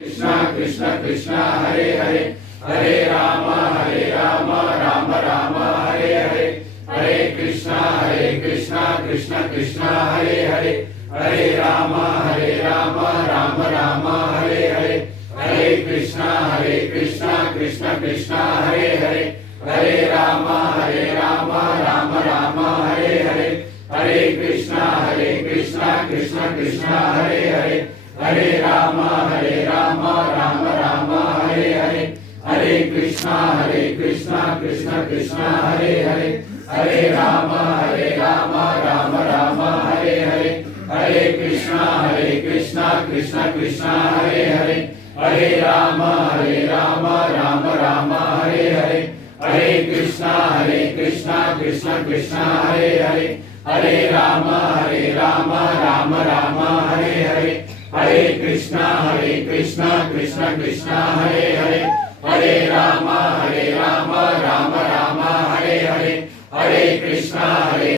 Krishna Krishna Krishna Hare Hare Hare Ram Ram Ram Hare Hare Hare Krishna Krishna Krishna Hare Hare Hare Ram Ram Ram Hare Hare Hare Krishna Krishna Krishna Hare Hare Hare Ram Ram Ram Hare Hare Hare Krishna Krishna Krishna Hare Hare Hare Ram Ram Ram Hare Hare Hare Krishna Krishna Krishna Hare Hare Hare Ram Ram Ram Hare Hare Hare Krishna Krishna Krishna Hare Hare Hare Ram Ram Ram Hare Hare Hare Krishna Krishna Krishna Hare Hare Hare Ram Ram Ram Hare Hare Hare Krishna Krishna Krishna Hare Hare Hare Ram Ram Ram Hare Hare Hare Krishna